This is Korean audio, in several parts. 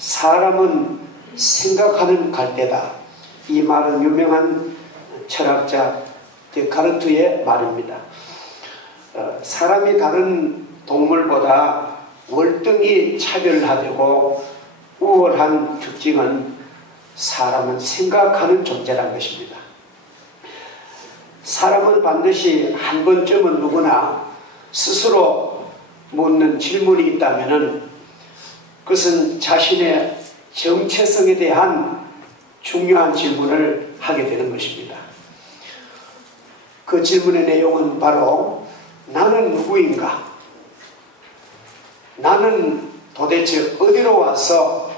사람은 생각하는 갈대다. 이 말은 유명한 철학자 데카르트의 말입니다. 사람이 다른 동물보다 월등히 차별화되고 우월한 특징은 사람은 생각하는 존재라는 것입니다. 사람은 반드시 한 번쯤은 누구나 스스로 묻는 질문이 있다면 그것은 자신의 정체성에 대한 중요한 질문을 하게 되는 것입니다. 그 질문의 내용은 바로 나는 누구인가? 나는 도대체 어디로 와서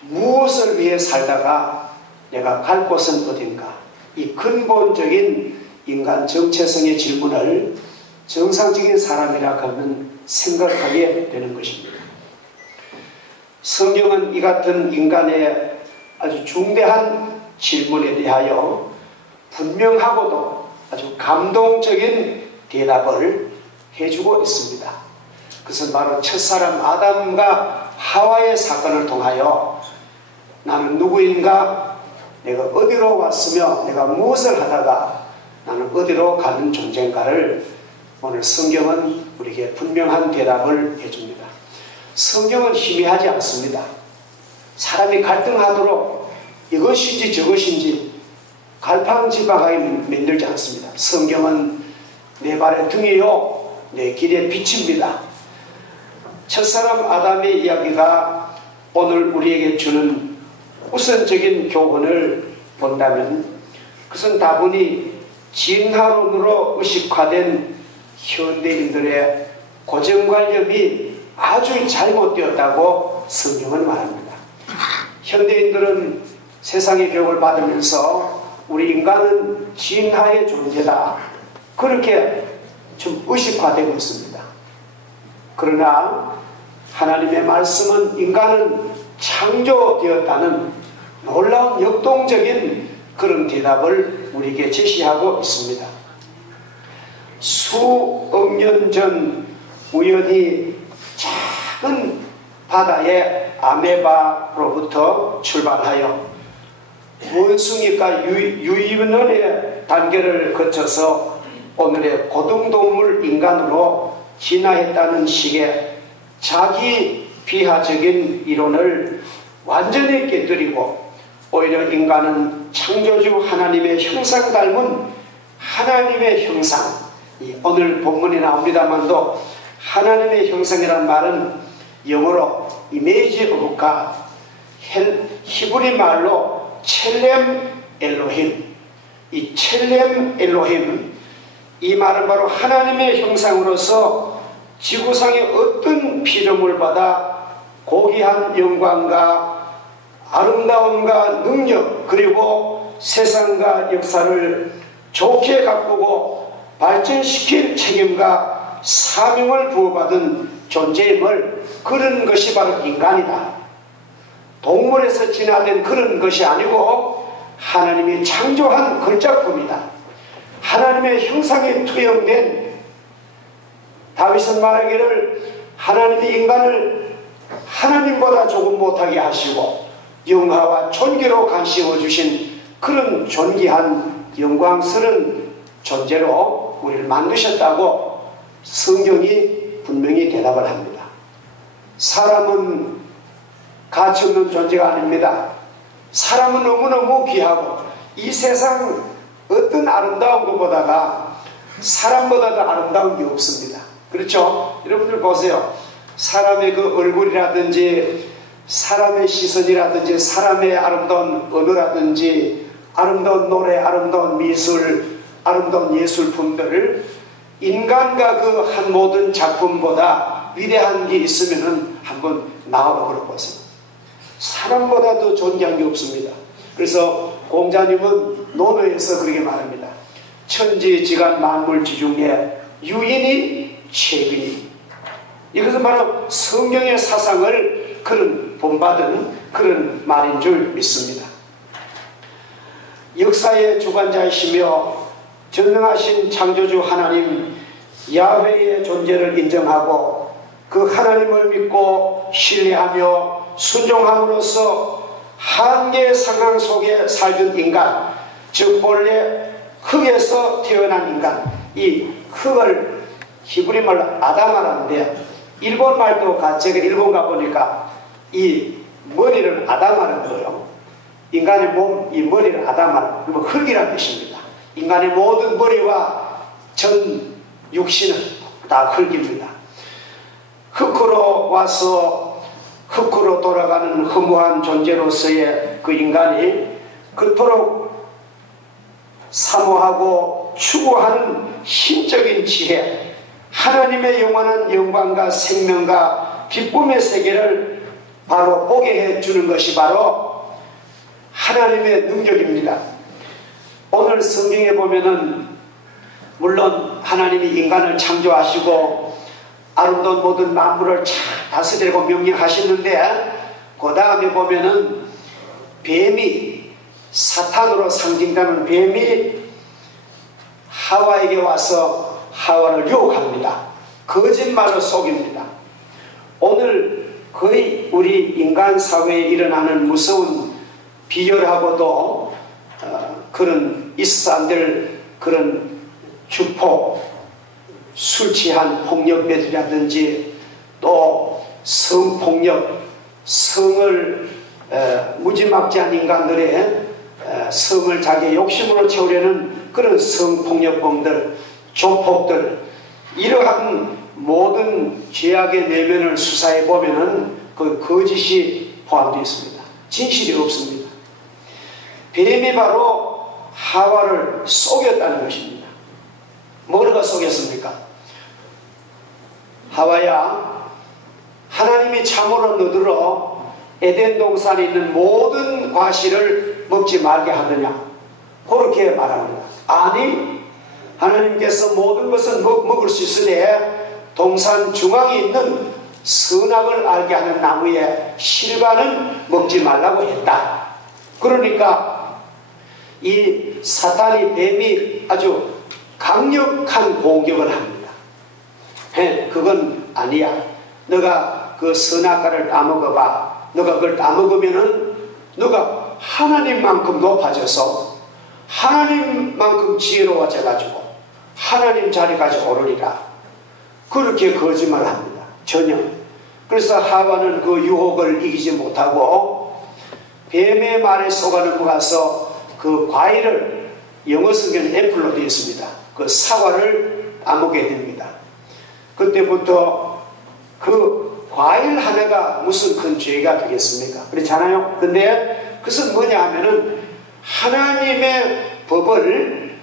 무엇을 위해 살다가 내가 갈 곳은 어딘가? 이 근본적인 인간 정체성의 질문을 정상적인 사람이라 하면 생각하게 되는 것입니다. 성경은 이 같은 인간의 아주 중대한 질문에 대하여 분명하고도 아주 감동적인 대답을 해주고 있습니다. 그것은 바로 첫사람 아담과 하와의 사건을 통하여 나는 누구인가? 내가 어디로 왔으며 내가 무엇을 하다가 나는 어디로 가는 존재인가를 오늘 성경은 우리에게 분명한 대답을 해줍니다. 성경은 희미하지 않습니다. 사람이 갈등하도록 이것인지 저것인지 갈팡질팡하게 만들지 않습니다. 성경은 내 발의 등이요 내 길의 빛입니다. 첫사람 아담의 이야기가 오늘 우리에게 주는 우선적인 교훈을 본다면 그것은 다분히 진화론으로 의식화된 현대인들의 고정관념이 아주 잘못되었다고 성경은 말합니다. 현대인들은 세상의 교육을 받으면서 우리 인간은 진화의 존재다, 그렇게 좀 의식화되고 있습니다. 그러나 하나님의 말씀은 인간은 창조되었다는 놀라운 역동적인 그런 대답을 우리에게 제시하고 있습니다. 수억 년 전 우연히 작은 바다의 아메바로부터 출발하여 원숭이과 유인원의 단계를 거쳐서 오늘의 고등동물 인간으로 진화했다는 식의 자기 비하적인 이론을 완전히 깨뜨리고 오히려 인간은 창조주 하나님의 형상 닮은 하나님의 형상, 오늘 본문에 나옵니다만도 하나님의 형상이란 말은 영어로 이미지 오브 갓, 히브리 말로 첼렘 엘로힘, 이 첼렘 엘로힘, 이 말은 바로 하나님의 형상으로서 지구상의 어떤 피조물 받아 고귀한 영광과 아름다움과 능력 그리고 세상과 역사를 좋게 가꾸고 발전시킬 책임과 사명을 부어받은 존재임을, 그런 것이 바로 인간이다. 동물에서 진화된 그런 것이 아니고 하나님이 창조한 걸작품이다. 하나님의 형상에 투영된, 다윗은 말하기를 하나님이 인간을 하나님보다 조금 못하게 하시고 영화와 존귀로 간시워 주신 그런 존귀한 영광스러운 존재로 우리를 만드셨다고 성경이 분명히 대답을 합니다. 사람은 가치없는 존재가 아닙니다. 사람은 너무너무 귀하고 이 세상 어떤 아름다운 것보다가 사람보다도 아름다운 게 없습니다. 그렇죠? 여러분들 보세요. 사람의 그 얼굴이라든지 사람의 시선이라든지 사람의 아름다운 언어라든지 아름다운 노래, 아름다운 미술, 아름다운 예술품들을 인간과 그 한 모든 작품보다 위대한 게 있으면 한번 나와보고 보세요. 사람보다도 존귀한 게 없습니다. 그래서 공자님은 논어에서 그렇게 말합니다. 천지지간 만물지중에 유인이 최빈이. 이것은 바로 성경의 사상을 그런 본받은 그런 말인 줄 믿습니다. 역사의 주관자이시며 전능하신 창조주 하나님 야훼의 존재를 인정하고 그 하나님을 믿고 신뢰하며 순종함으로써 한계의 상황 속에 살던 인간, 즉 본래 흙에서 태어난 인간, 이 흙을 히브리말 아담하라는데 일본말도 제가 일본 가보니까 이 머리를 아담하는 거예요. 인간의 몸, 이 머리를 아담하는, 그리고 흙이라는 뜻입니다. 인간의 모든 머리와 전 육신은 다 흙입니다. 흙으로 와서 흙으로 돌아가는 허무한 존재로서의 그 인간이 그토록 사모하고 추구하는 신적인 지혜, 하나님의 영원한 영광과 생명과 기쁨의 세계를 바로 보게 해주는 것이 바로 하나님의 능력입니다. 오늘 성경에 보면은 물론 하나님이 인간을 창조하시고 아름다운 모든 만물을 잘 다스리고 명령하시는데 그 다음에 보면은 뱀이, 사탄으로 상징되는 뱀이 하와에게 와서 하와를 유혹합니다. 거짓말로 속입니다. 오늘 거의 우리 인간 사회에 일어나는 무서운 비열하고도 그런 있어 안 될 그런 주폭, 술 취한 폭력배들이라든지 또 성폭력, 성을 무지막지한 인간들의 성을 자기의 욕심으로 채우려는 그런 성폭력범들, 조폭들, 이러한 모든 죄악의 내면을 수사해 보면은 그 거짓이 포함되어 있습니다. 진실이 없습니다. 뱀이 바로 하와를 속였다는 것입니다. 뭐가 속였습니까? 하와야, 하나님이 참으로 너더러 에덴 동산에 있는 모든 과실을 먹지 말게 하느냐, 그렇게 말합니다. 아니, 하나님께서 모든 것은 먹을 수 있으되 동산 중앙에 있는 선악을 알게 하는 나무의 실과는 먹지 말라고 했다. 그러니까 이 사탄이, 뱀이 아주 강력한 공격을 합니다. 그건 아니야. 너가 그 선악과를 따먹어봐. 너가 그걸 따먹으면은 너가 하나님만큼 높아져서 하나님만큼 지혜로워져가지고 하나님 자리까지 오르리라. 그렇게 거짓말합니다. 전혀. 그래서 하와는 그 유혹을 이기지 못하고 뱀의 말에 속아 넘어가서 그 과일을, 영어 성경은 애플로 되어 있습니다. 그 사과를 따먹게 됩니다. 그때부터 그 과일 하나가 무슨 큰 죄가 되겠습니까? 그렇잖아요. 근데 그것은 뭐냐 하면은 하나님의 법을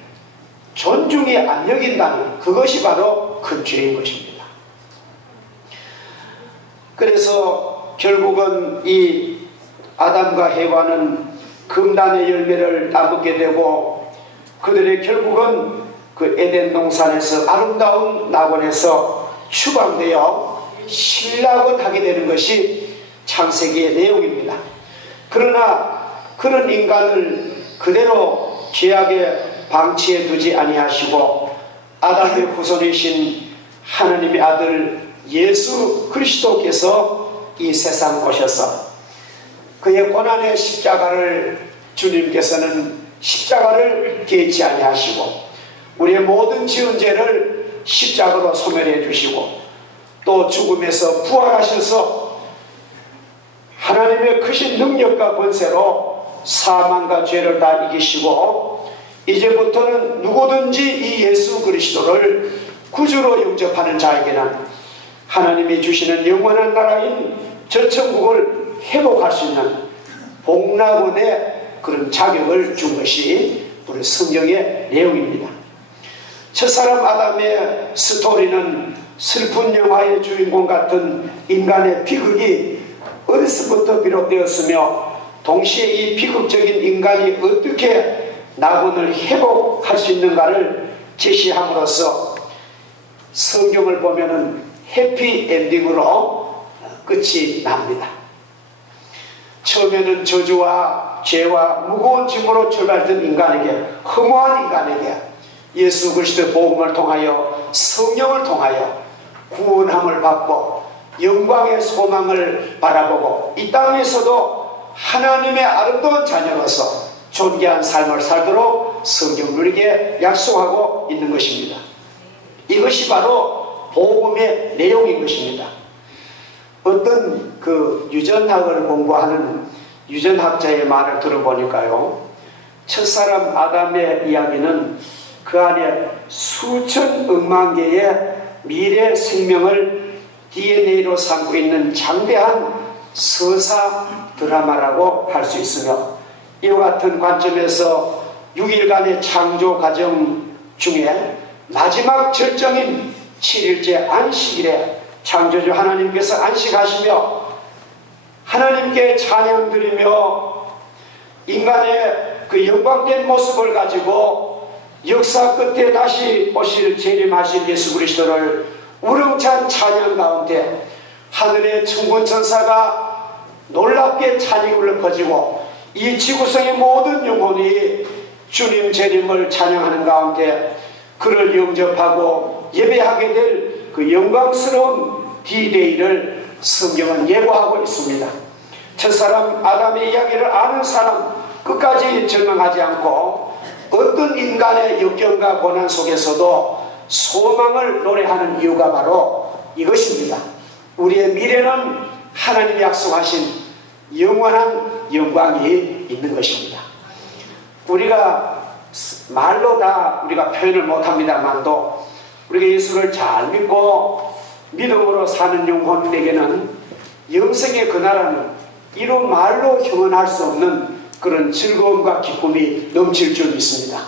존중이 안 여긴다는 그것이 바로 큰 죄인 것입니다. 그래서 결국은 이 아담과 해와는 금단의 열매를 따먹게 되고 그들의 결국은 그 에덴 동산에서 아름다운 낙원에서 추방되어 신락을 하게 되는 것이 창세기의 내용입니다. 그러나 그런 인간을 그대로 죄악에 방치해 두지 아니하시고 아담의 후손이신 하나님의 아들 예수 그리스도께서 이 세상 오셔서 그의 고난의 십자가를, 주님께서는 십자가를 개의치 아니하시고 우리의 모든 지은 죄를 십자가로 소멸해 주시고 또 죽음에서 부활하셔서 하나님의 크신 능력과 권세로 사망과 죄를 다 이기시고 이제부터는 누구든지 이 예수 그리스도를 구주로 영접하는 자에게는 하나님이 주시는 영원한 나라인 저 천국을 회복할 수 있는 복락원의 그런 자격을 준 것이 우리 성경의 내용입니다. 첫사람 아담의 스토리는 슬픈 영화의 주인공 같은 인간의 비극이 어려서부터 비롯되었으며 동시에 이 비극적인 인간이 어떻게 낙원을 회복할 수 있는가를 제시함으로써 성경을 보면은 해피엔딩으로 끝이 납니다. 처음에는 저주와 죄와 무거운 짐으로 출발했던 인간에게, 허무한 인간에게 예수 그리스도의 복음을 통하여 성령을 통하여 구원함을 받고 영광의 소망을 바라보고 이 땅에서도 하나님의 아름다운 자녀로서 존귀한 삶을 살도록 성경 우리에게 약속하고 있는 것입니다. 이것이 바로 복음의 내용인 것입니다. 어떤 그 유전학을 공부하는 유전학자의 말을 들어보니까요, 첫사람 아담의 이야기는 그 안에 수천 억만 개의 미래 생명을 DNA로 삼고 있는 장대한 서사 드라마라고 할 수 있으며, 이와 같은 관점에서 6일간의 창조 과정 중에 마지막 절정인 7일째 안식일에 창조주 하나님께서 안식하시며 하나님께 찬양 드리며 인간의 그 영광된 모습을 가지고 역사 끝에 다시 오실 재림하실 예수 그리스도를 우렁찬 찬양 가운데 하늘의 천군천사가 놀랍게 찬양이 울려 퍼지고 이 지구상의 모든 영혼이 주님 재림을 찬양하는 가운데 그를 영접하고 예배하게 될 그 영광스러운 D-Day를 성경은 예고하고 있습니다. 첫사람 아담의 이야기를 아는 사람 끝까지 절망하지 않고 어떤 인간의 역경과 고난 속에서도 소망을 노래하는 이유가 바로 이것입니다. 우리의 미래는 하나님이 약속하신 영원한 영광이 있는 것입니다. 우리가 말로 다 우리가 표현을 못합니다만도 우리가 예수를 잘 믿고 믿음으로 사는 영혼에게는 영생의 그 나라는 이루 말로 형언할 수 없는 그런 즐거움과 기쁨이 넘칠 줄 믿습니다.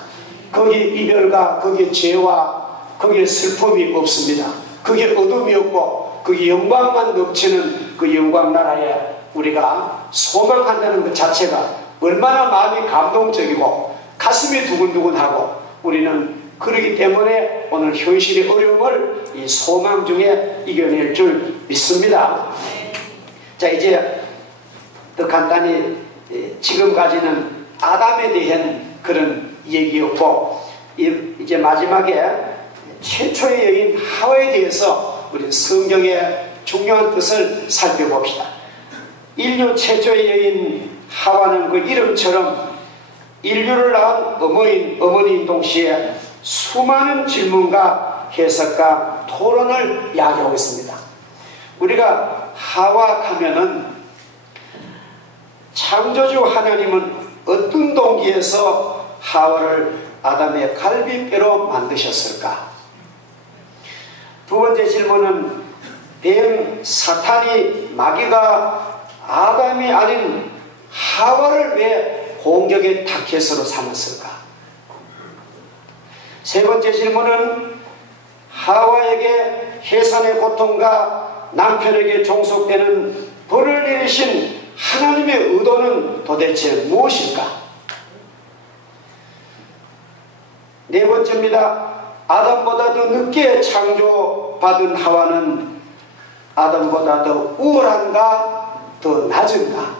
거기에 이별과 거기에 죄와 거기에 슬픔이 없습니다. 거기에 어둠이 없고 거기에 영광만 넘치는 그 영광 나라에 우리가 소망한다는 것 자체가 얼마나 마음이 감동적이고 가슴이 두근두근하고 우리는 그러기 때문에 오늘 현실의 어려움을 이 소망 중에 이겨낼 줄 믿습니다. 자, 이제 더 간단히 지금까지는 아담에 대한 그런 얘기였고 이제 마지막에 최초의 여인 하와에 대해서 우리 성경의 중요한 뜻을 살펴봅시다. 인류 최초의 여인 하와는 그 이름처럼 인류를 낳은 어머니인 동시에 수많은 질문과 해석과 토론을 야기하고 있습니다. 우리가 하와 하면은 창조주 하나님은 어떤 동기에서 하와를 아담의 갈비뼈로 만드셨을까? 두 번째 질문은 뱀 사탄이 마귀가 아담이 아닌 하와를 왜 공격의 타켓으로 삼았을까? 세 번째 질문은 하와에게 해산의 고통과 남편에게 종속되는 벌을 내리신 하나님의 의도는 도대체 무엇일까? 네 번째입니다. 아담보다 더 늦게 창조받은 하와는 아담보다 더 우월한가 더 낮은가?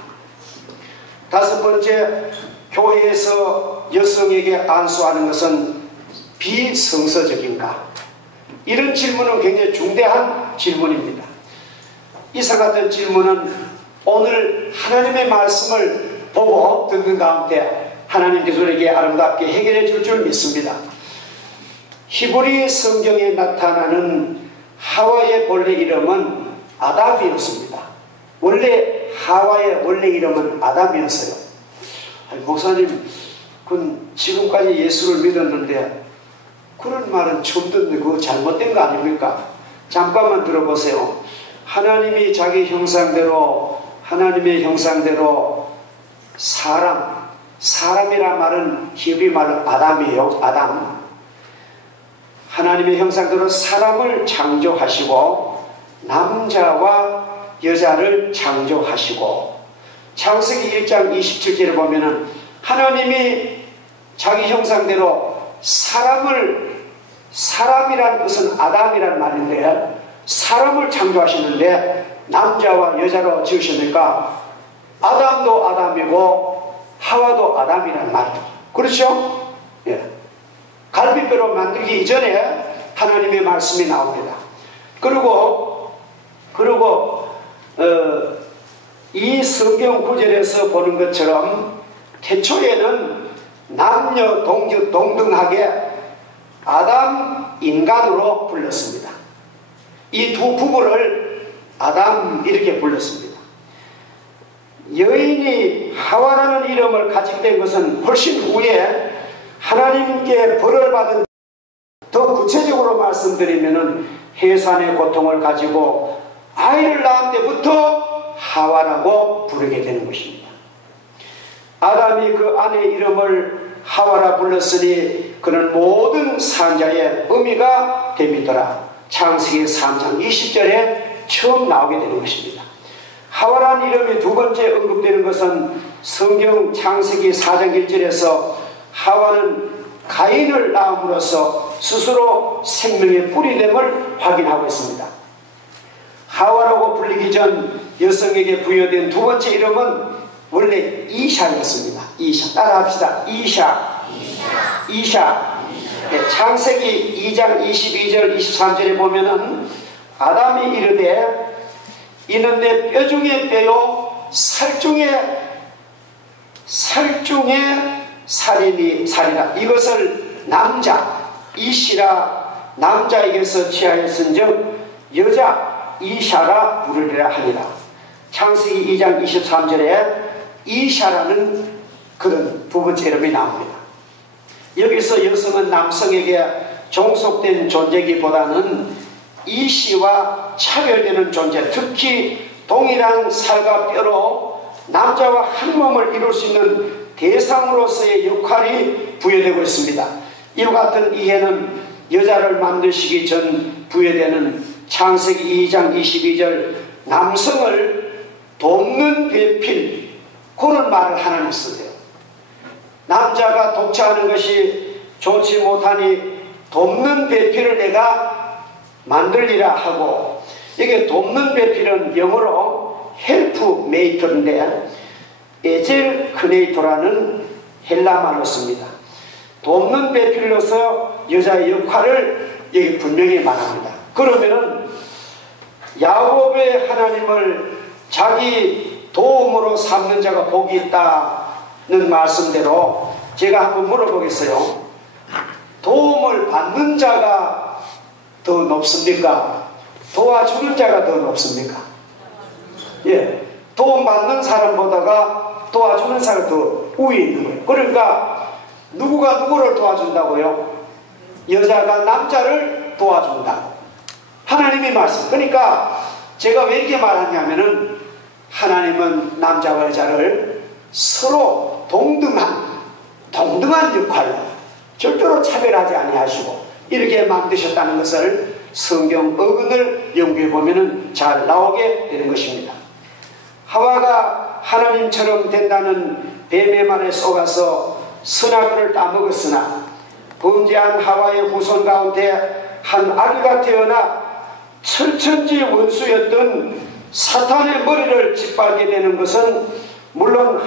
다섯 번째, 교회에서 여성에게 안수하는 것은 비성서적인가? 이런 질문은 굉장히 중대한 질문입니다. 이와 같은 질문은 오늘 하나님의 말씀을 보고 듣는 가운데 하나님께서 우리에게 아름답게 해결해 줄 줄 믿습니다. 히브리 성경에 나타나는 하와의 본래 이름은 아담이었습니다. 원래 하와의 원래 이름은 아담이었어요. 아니, 목사님, 그건 지금까지 예수를 믿었는데 그런 말은 처음 듣는데 그거 잘못된 거 아닙니까? 잠깐만 들어보세요. 하나님이 자기 형상대로 하나님의 형상대로 사람이란 말은 히브리 말로 아담이에요. 아담. 하나님의 형상대로 사람을 창조하시고 남자와 여자를 창조하시고 창세기 1장 27절에 보면은 하나님이 자기 형상대로 사람이란 것은 아담이란 말인데 사람을 창조하시는데 남자와 여자로 지으시니까 아담도 아담이고 하와도 아담이란 말이에요. 그렇죠? 예. 갈비뼈로 만들기 이전에 하나님의 말씀이 나옵니다. 그리고 그리고 이 성경 구절에서 보는 것처럼 태초에는 남녀 동등하게 아담 인간으로 불렀습니다. 이 두 부부를 아담 이렇게 불렀습니다. 여인이 하와라는 이름을 가지게 된 것은 훨씬 후에 하나님께 벌을 받은, 더 구체적으로 말씀드리면은 해산의 고통을 가지고 아이를 낳은 때부터 하와라고 부르게 되는 것입니다. 아담이 그 아내의 이름을 하와라 불렀으니 그는 모든 산자의 의미가 됨이더라. 창세기 3장 20절에 처음 나오게 되는 것입니다. 하와라는 이름이 두 번째 언급되는 것은 성경 창세기 4장 1절에서 하와는 가인을 낳음으로써 스스로 생명의 뿌리됨을 확인하고 있습니다. 하와라고 불리기 전 여성에게 부여된 두 번째 이름은 원래 이샤였습니다. 이샤. 따라합시다. 이샤. 네, 창세기 2장 22절 23절에 보면은 아담이 이르되 이는 내 뼈 중에 뼈요 살 중에 살이라. 이것을 남자 이시라 남자에게서 취하였은즉 여자 이샤라 부르리라 하니라. 창세기 2장 23절에 이샤라는 그런 두 번째 이름이 나옵니다. 여기서 여성은 남성에게 종속된 존재기보다는 이시와 차별되는 존재, 특히 동일한 살과 뼈로 남자와 한 몸을 이룰 수 있는 대상으로서의 역할이 부여되고 있습니다. 이와 같은 이해는 여자를 만드시기 전 부여되는 창세기 2장 22절 남성을 돕는 배필, 그런 말을 하나님 쓰세요. 남자가 독차하는 것이 좋지 못하니 돕는 배필을 내가 만들리라 하고, 이게 돕는 배필은 영어로 헬프메이터인데 에젤 크네이토라는 헬라말로 씁니다. 돕는 배필로서 여자의 역할을 여기 분명히 말합니다. 그러면은 야곱의 하나님을 자기 도움으로 삼는 자가 복이 있다는 말씀대로 제가 한번 물어보겠어요. 도움을 받는 자가 더 높습니까? 도와주는 자가 더 높습니까? 예, 도움받는 사람보다가 도와주는 사람이 더 우위에 있는 거예요. 그러니까 누구가 누구를 도와준다고요? 여자가 남자를 도와준다. 하나님이 말씀. 그러니까 제가 왜 이렇게 말하냐면은 하나님은 남자와 여자를 서로 동등한 역할로 절대로 차별하지 아니하시고 이렇게 만드셨다는 것을 성경 어근을 연구해 보면은 잘 나오게 되는 것입니다. 하와가 하나님처럼 된다는 뱀의 말에 속아서 선악과를 따먹었으나 범죄한 하와의 후손 가운데 한 아기가 태어나 철천지 원수였던 사탄의 머리를 짓밟게 되는 것은 물론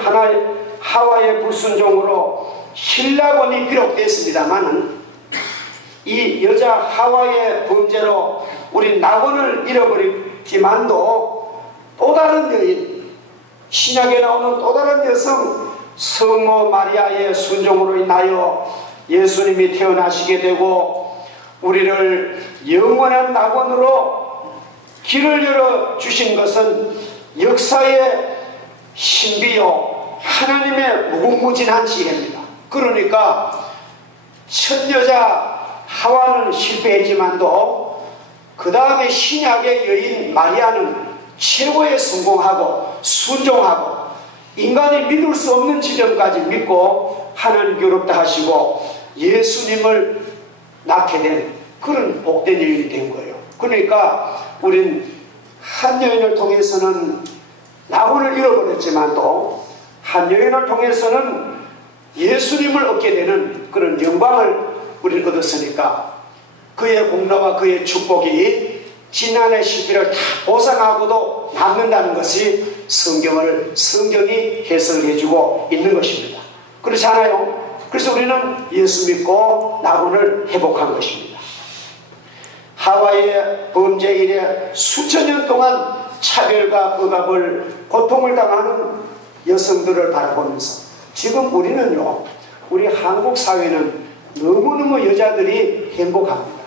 하와의 불순종으로 신라곤이 비록됐습니다마는 이 여자 하와의 범죄로 우리 낙원을 잃어버리지만도 또 다른 여인, 신약에 나오는 또 다른 여성 성모 마리아의 순종으로 인하여 예수님이 태어나시게 되고 우리를 영원한 낙원으로 길을 열어주신 것은 역사의 신비요 하나님의 무궁무진한 지혜입니다. 그러니까 첫 여자 하와는 실패했지만도 그 다음에 신약의 여인 마리아는 최고의 성공하고 순종하고 인간이 믿을 수 없는 지점까지 믿고 하나님 교롭다 하시고 예수님을 낳게 된 그런 복된 여인이 된 거예요. 그러니까 우린 한 여인을 통해서는 낙원을 잃어버렸지만도 한 여인을 통해서는 예수님을 얻게 되는 그런 영광을 우리는 얻었으니까 그의 공로와 그의 축복이 지난해 실패를 다 보상하고도 남는다는 것이 성경이 해석을 해주고 있는 것입니다. 그렇지 않아요? 그래서 우리는 예수 믿고 낙원을 회복한 것입니다. 하와이의 범죄 이래 수천 년 동안 차별과 억압을 고통을 당하는 여성들을 바라보면서 지금 우리는요, 우리 한국 사회는 너무너무 여자들이 행복합니다.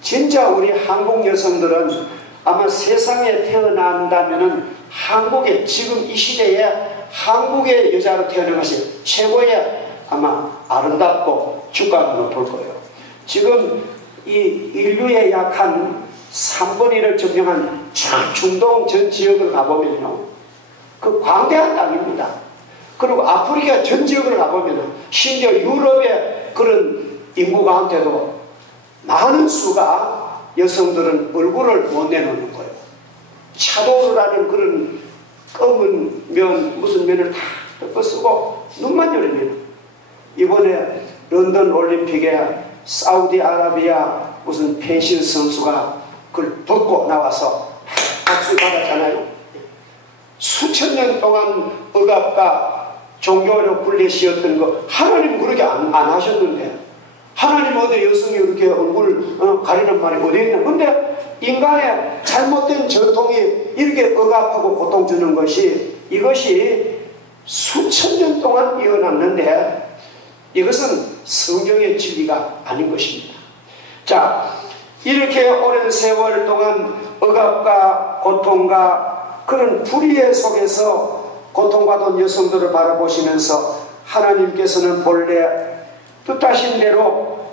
진짜 우리 한국 여성들은 아마 세상에 태어난다면은 한국에 지금 이 시대에 한국의 여자로 태어난 것이 최고의 아마 아름답고 주가가 높을 거예요. 지금 이 인류의 약 한 3분의 1을 점령한 중동 전 지역을 가보면요, 그 광대한 땅입니다. 그리고 아프리카 전 지역을 가보면 심지어 유럽의 그런 인구 가운데도 많은 수가 여성들은 얼굴을 못 내놓는 거예요. 차도르라는 그런 검은 면, 무슨 면을 다 덮어 쓰고 눈만 열리면, 이번에 런던 올림픽에 사우디아라비아 무슨 펜싱 선수가 그걸 벗고 나와서 박수 받았잖아요. 수천 년 동안 억압과 종교로 굴레시었던 거 하나님 그렇게 안 하셨는데, 하나님 어디 여성이 이렇게 얼굴 가리는 말이 어디 있냐. 근데 인간의 잘못된 전통이 이렇게 억압하고 고통 주는 것이, 이것이 수천 년 동안 이어났는데 이것은 성경의 진리가 아닌 것입니다. 자, 이렇게 오랜 세월 동안 억압과 고통과 그런 불의의 속에서 고통받은 여성들을 바라보시면서 하나님께서는 본래 뜻하신 대로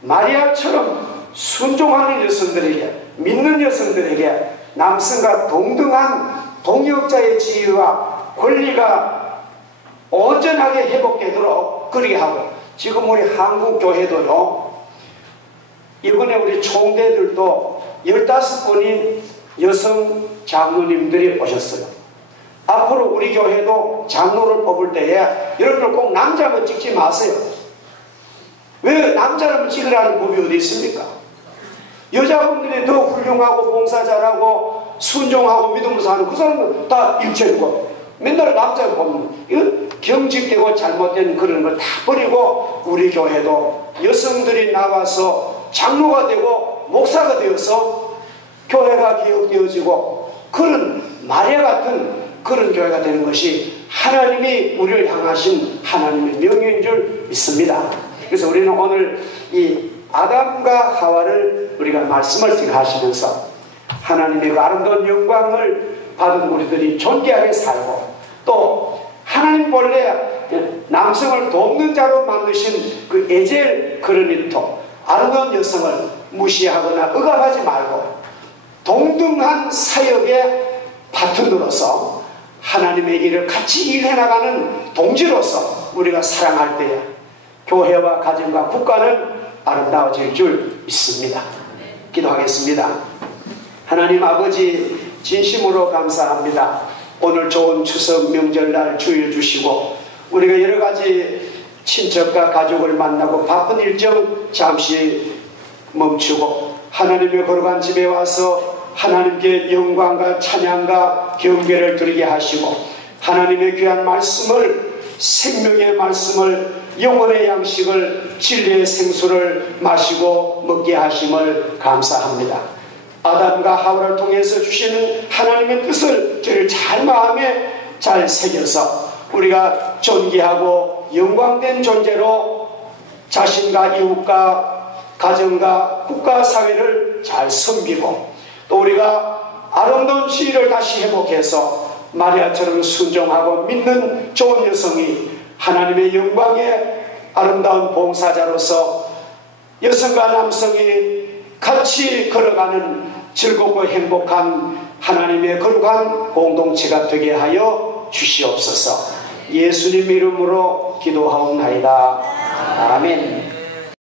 마리아처럼 순종하는 여성들에게, 믿는 여성들에게 남성과 동등한 동역자의 지위와 권리가 온전하게 회복되도록 그렇게 하고, 지금 우리 한국 교회도요, 이번에 우리 총대들도 15분이 여성 장로님들이 오셨어요. 앞으로 우리 교회도 장로를 뽑을 때에 여러분들 꼭 남자만 찍지 마세요. 왜 남자를 찍으라는 법이 어디 있습니까? 여자분들이 더 훌륭하고 봉사 잘하고 순종하고 믿음으로 사는 그 사람은 다 일체고, 맨날 남자를 보면 이건 경직되고 잘못된 그런 걸 다 버리고 우리 교회도 여성들이 나와서 장로가 되고 목사가 되어서 교회가 개혁되어지고 그런 마리아 같은 그런 교회가 되는 것이 하나님이 우리를 향하신 하나님의 명령인 줄 믿습니다. 그래서 우리는 오늘 이 아담과 하와를 우리가 말씀을 생각하시면서 하나님의 그 아름다운 영광을 받은 우리들이 존귀하게 살고, 또 하나님 본래 남성을 돕는 자로 만드신 그 에젤 그르니토 아름다운 여성을 무시하거나 억압하지 말고 동등한 사역의 파트너로서 하나님의 일을 같이 일해나가는 동지로서 우리가 사랑할 때에 교회와 가정과 국가는 아름다워질 줄 믿습니다. 기도하겠습니다. 하나님 아버지, 진심으로 감사합니다. 오늘 좋은 추석 명절날 주여 주시고 우리가 여러가지 친척과 가족을 만나고 바쁜 일정 잠시 멈추고 하나님의 거룩한 집에 와서 하나님께 영광과 찬양과 경배를 드리게 하시고, 하나님의 귀한 말씀을, 생명의 말씀을, 영혼의 양식을, 진리의 생수를 마시고 먹게 하심을 감사합니다. 아담과 하와를 통해서 주시는 하나님의 뜻을 저를 잘 마음에 잘 새겨서 우리가 존귀하고 영광된 존재로 자신과 이웃과 가정과 국가 사회를 잘 섬기고, 또 우리가 아름다운 지위를 다시 회복해서 마리아처럼 순종하고 믿는 좋은 여성이 하나님의 영광의 아름다운 봉사자로서 여성과 남성이 같이 걸어가는 즐겁고 행복한 하나님의 거룩한 공동체가 되게 하여 주시옵소서. 예수님 이름으로 기도하옵나이다. 아멘.